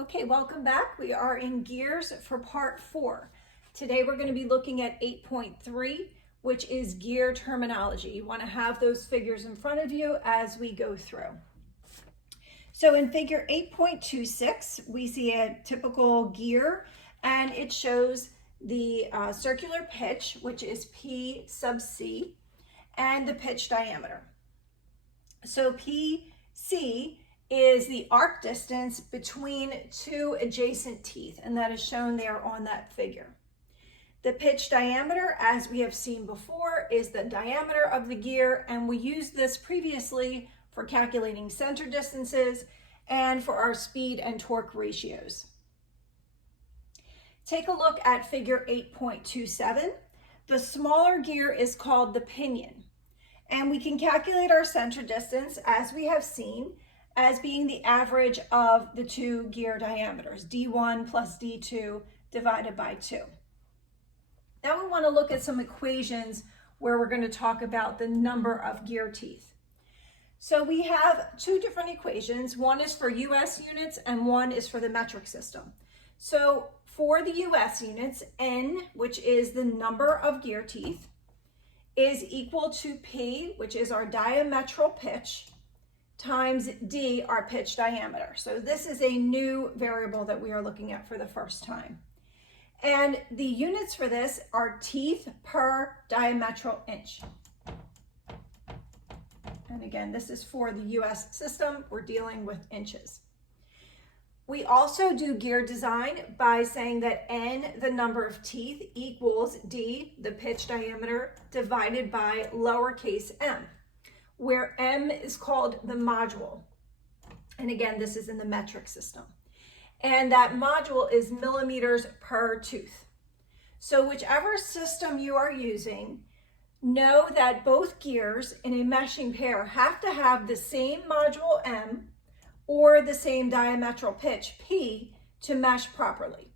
Okay, welcome back. We are in gears for part 4. Today we're going to be looking at 8.3, which is gear terminology. You want to have those figures in front of you as we go through. So in figure 8.26, we see a typical gear, and it shows the circular pitch, which is P sub C, and the pitch diameter. So PC is the arc distance between two adjacent teeth, and that is shown there on that figure. The pitch diameter, as we have seen before, is the diameter of the gear, and we used this previously for calculating center distances and for our speed and torque ratios. Take a look at figure 8.27. The smaller gear is called the pinion, and we can calculate our center distance, as we have seen, as being the average of the two gear diameters, D1 plus D2 divided by 2. Now we want to look at some equations where we're going to talk about the number of gear teeth. So we have two different equations. One is for US units and one is for the metric system. So for the US units, N, which is the number of gear teeth, is equal to P, which is our diametral pitch, times D, our pitch diameter. So this is a new variable that we are looking at for the first time. And the units for this are teeth per diametral inch. And again, this is for the US system. We're dealing with inches. We also do gear design by saying that N, the number of teeth, equals D, the pitch diameter, divided by lowercase m, where m is called the module. And again, this is in the metric system. And that module is millimeters per tooth. So whichever system you are using, know that both gears in a meshing pair have to have the same module m or the same diametral pitch P to mesh properly.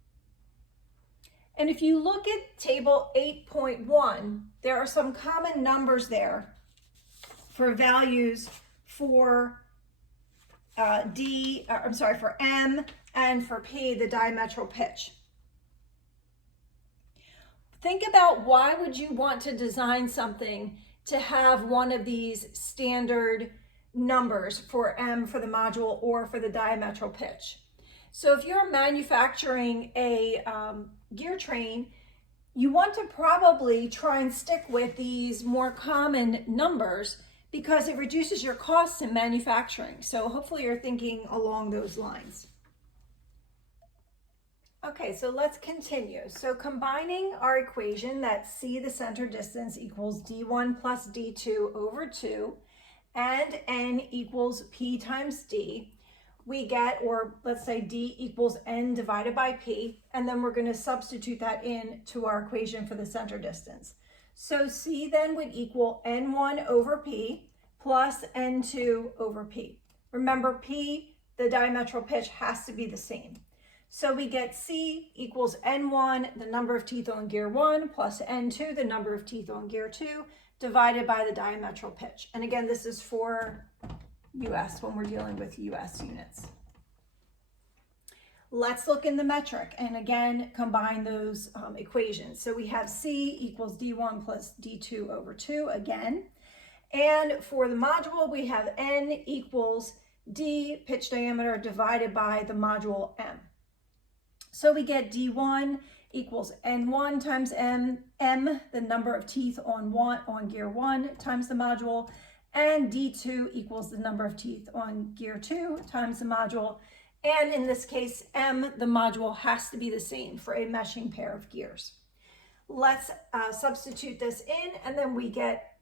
And if you look at table 8.1, there are some common numbers there for values for for M and for P, the diametral pitch. Think about why would you want to design something to have one of these standard numbers for M for the module or for the diametral pitch. So if you're manufacturing a gear train, you want to probably try and stick with these more common numbers because it reduces your costs in manufacturing. So hopefully you're thinking along those lines. Okay, so let's continue. So combining our equation that C, the center distance, equals D1 plus D2 over 2, and N equals P times D, we get, or let's say D equals N divided by P, and then we're going to substitute that in to our equation for the center distance. So C then would equal N1 over P plus N2 over P. Remember, P, the diametral pitch, has to be the same. So we get C equals N1, the number of teeth on gear 1, plus N2, the number of teeth on gear 2, divided by the diametral pitch. And again, this is for US when we're dealing with US units. Let's look in the metric and again combine those equations. So we have C equals D1 plus D2 over 2 again. And for the module, we have N equals D, pitch diameter, divided by the module M. So we get D1 equals N1 times M, the number of teeth on gear 1 times the module, and D2 equals the number of teeth on gear 2 times the module. And in this case, M, the module, has to be the same for a meshing pair of gears. Let's substitute this in, and then we get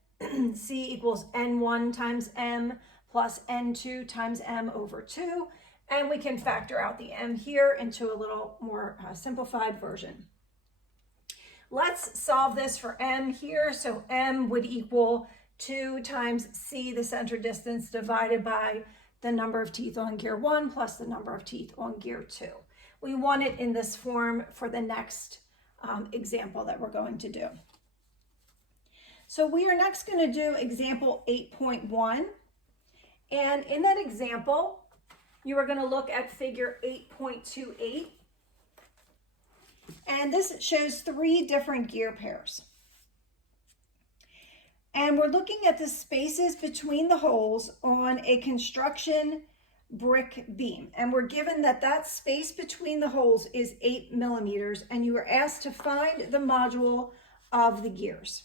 C equals N1 times M plus N2 times M over 2. And we can factor out the M here into a little more simplified version. Let's solve this for M here. So M would equal 2 times C, the center distance, divided by the number of teeth on gear 1 plus the number of teeth on gear 2. We want it in this form for the next example that we're going to do. So we are next going to do example 8.1. And in that example, you are going to look at figure 8.28. And this shows 3 different gear pairs. And we're looking at the spaces between the holes on a construction brick beam. And we're given that that space between the holes is 8 millimeters, and you are asked to find the module of the gears.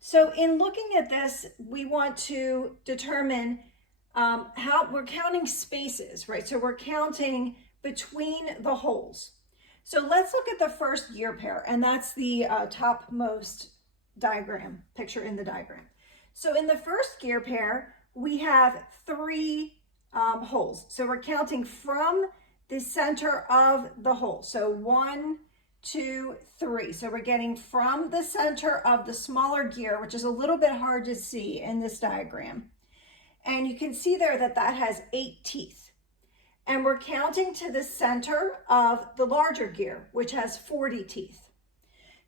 So in looking at this, we want to determine how we're counting spaces, right? So we're counting between the holes. So let's look at the first gear pair, and that's the topmost picture in the diagram. So in the first gear pair, we have 3 holes. So we're counting from the center of the hole. So 1, 2, 3. So we're getting from the center of the smaller gear, which is a little bit hard to see in this diagram. And you can see there that that has 8 teeth. And we're counting to the center of the larger gear, which has 40 teeth.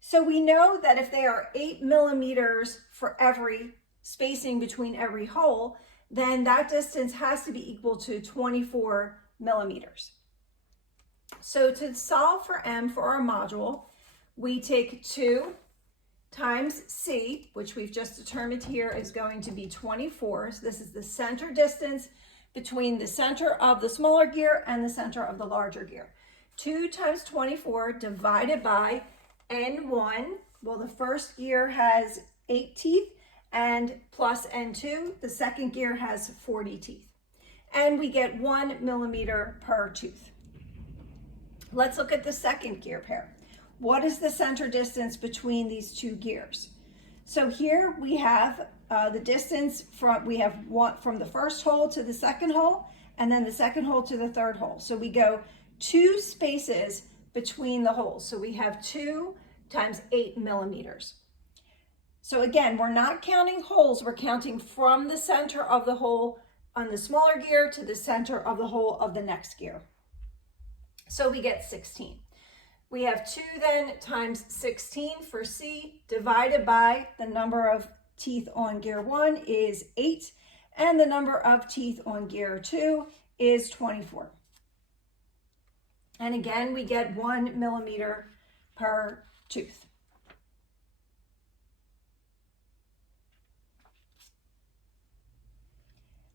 So we know that if they are 8 millimeters for every spacing between every hole, then that distance has to be equal to 24 millimeters. So to solve for M for our module, we take 2 times C, which we've just determined here is going to be 24. So this is the center distance between the center of the smaller gear and the center of the larger gear. 2 times 24 divided by N1. Well, the first gear has 8 teeth, and plus N2, the second gear has 40 teeth. And we get 1 millimeter per tooth. Let's look at the second gear pair. What is the center distance between these 2 gears? So here we have the distance from the first hole to the second hole, and then the second hole to the third hole. So we go 2 spaces between the holes. So we have 2 times 8 millimeters. So again, we're not counting holes, we're counting from the center of the hole on the smaller gear to the center of the hole of the next gear. So we get 16. We have 2 then times 16 for C divided by the number of teeth on gear 1 is 8, and the number of teeth on gear 2 is 24. And again, we get 1 millimeter per tooth.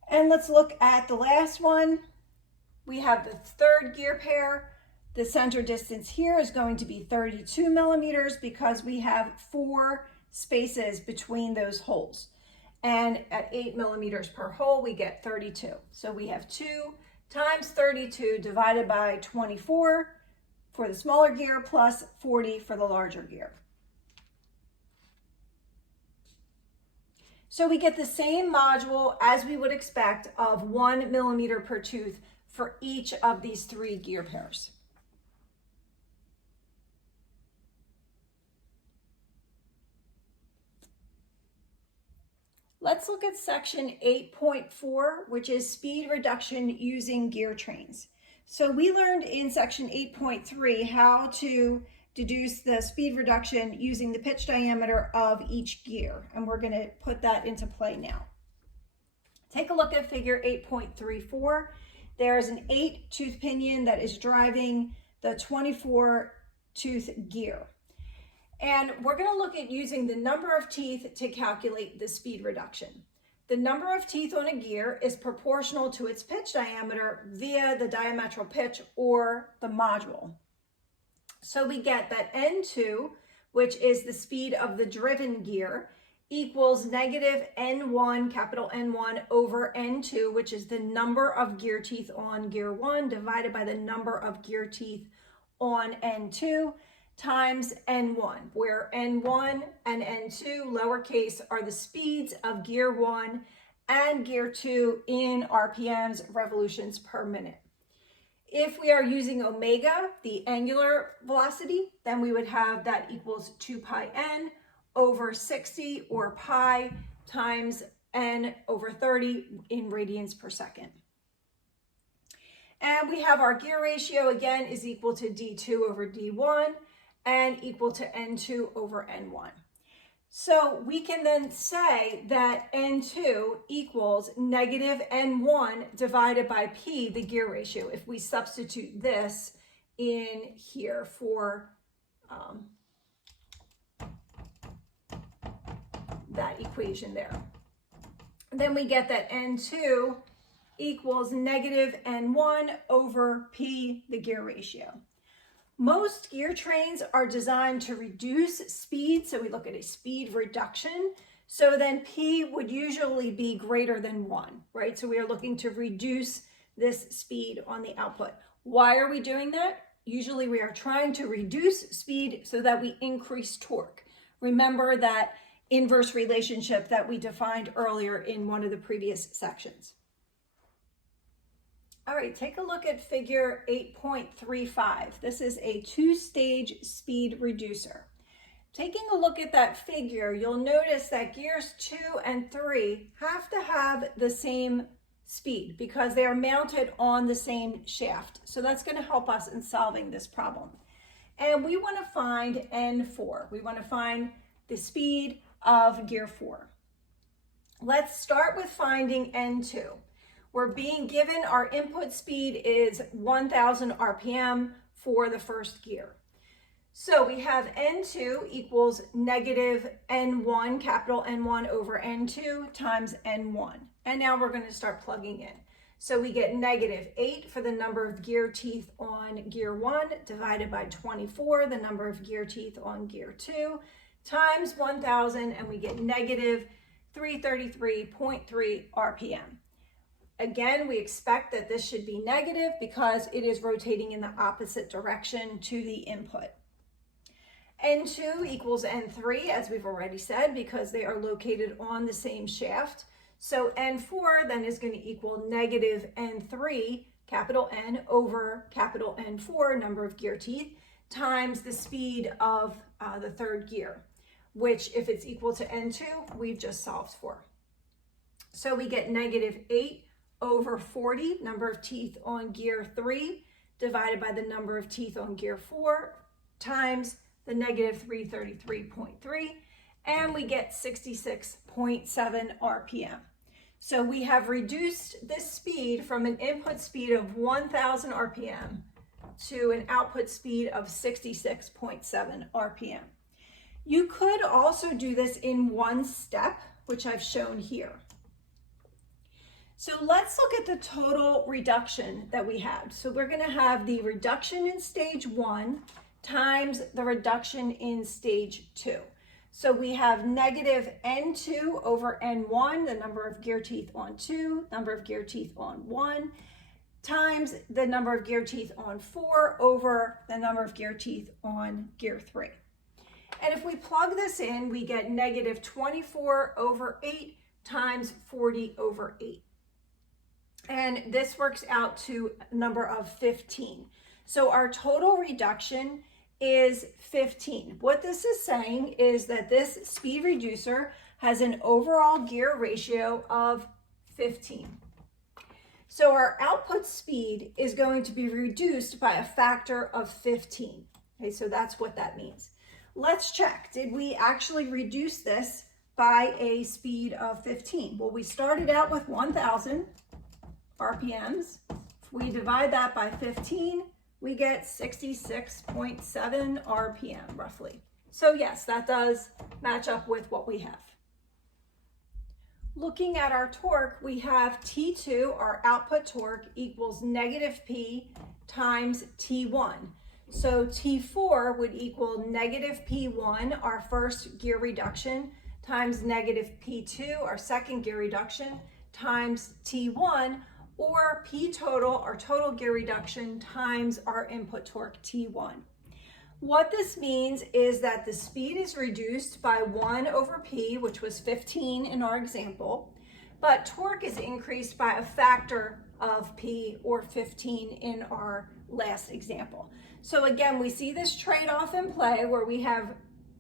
And let's look at the last one. We have the third gear pair. The center distance here is going to be 32 millimeters because we have 4 spaces between those holes. And at 8 millimeters per hole, we get 32. So we have 2 times 32 divided by 24 for the smaller gear plus 40 for the larger gear. So we get the same module as we would expect of 1 millimeter per tooth for each of these 3 gear pairs. Let's look at section 8.4, which is speed reduction using gear trains. So we learned in section 8.3 how to deduce the speed reduction using the pitch diameter of each gear, and we're going to put that into play now. Take a look at figure 8.34. There's an 8-tooth pinion that is driving the 24-tooth gear. And we're going to look at using the number of teeth to calculate the speed reduction. The number of teeth on a gear is proportional to its pitch diameter via the diametral pitch or the module. So we get that N2, which is the speed of the driven gear, equals negative N1, capital N1, over N2, which is the number of gear teeth on gear 1 divided by the number of gear teeth on N2, times N1, where N1 and N2, lowercase, are the speeds of gear 1 and gear 2 in RPMs, revolutions per minute. If we are using omega, the angular velocity, then we would have that equals 2 pi n over 60, or pi times n over 30 in radians per second. And we have our gear ratio, again, is equal to D2 over D1, and equal to N2 over N1. So we can then say that N2 equals negative N1 divided by P, the gear ratio, if we substitute this in here for that equation there. Then we get that N2 equals negative N1 over P, the gear ratio. Most gear trains are designed to reduce speed, so we look at a speed reduction. So then P would usually be greater than 1, right? So we are looking to reduce this speed on the output. Why are we doing that? Usually we are trying to reduce speed so that we increase torque. Remember that inverse relationship that we defined earlier in one of the previous sections. All right, take a look at figure 8.35. This is a two-stage speed reducer. Taking a look at that figure, you'll notice that gears 2 and 3 have to have the same speed because they are mounted on the same shaft. So that's going to help us in solving this problem. And we want to find N4. We want to find the speed of gear 4. Let's start with finding N2. We're being given our input speed is 1000 RPM for the first gear. So we have N2 equals negative N1, capital N1 over N2 times N1. And now we're going to start plugging in. So we get negative 8 for the number of gear teeth on gear 1 divided by 24, the number of gear teeth on gear 2, times 1000, and we get negative 333.3 RPM. Again, we expect that this should be negative because it is rotating in the opposite direction to the input. N2 equals N3, as we've already said, because they are located on the same shaft. So N4 then is going to equal negative N3, capital N, over capital N4, number of gear teeth, times the speed of the third gear, which if it's equal to N2, we've just solved for. So we get negative 8 over 40, number of teeth on gear 3, divided by the number of teeth on gear 4, times the negative 333.3, and we get 66.7 RPM. So we have reduced this speed from an input speed of 1000 RPM to an output speed of 66.7 RPM. You could also do this in one step, which I've shown here. So let's look at the total reduction that we had. So we're going to have the reduction in stage 1 times the reduction in stage 2. So we have negative N2 over N1, the number of gear teeth on 2, number of gear teeth on 1, times the number of gear teeth on 4 over the number of gear teeth on gear 3. And if we plug this in, we get negative 24 over 8 times 40 over 8. And this works out to a number of 15. So our total reduction is 15. What this is saying is that this speed reducer has an overall gear ratio of 15. So our output speed is going to be reduced by a factor of 15. Okay, so that's what that means. Let's check. Did we actually reduce this by a speed of 15? Well, we started out with 1000 RPMs. If we divide that by 15, we get 66.7 RPM roughly. So yes, that does match up with what we have. Looking at our torque, we have T2, our output torque, equals negative P times T1. So T4 would equal negative P1, our first gear reduction, times negative P2, our second gear reduction, times T1, or P total, our total gear reduction, times our input torque, T1. What this means is that the speed is reduced by 1 over P, which was 15 in our example, but torque is increased by a factor of P, or 15 in our last example. So again, we see this trade-off in play where we have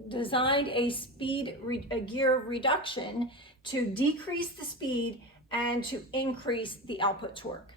designed a gear reduction to decrease the speed and to increase the output torque.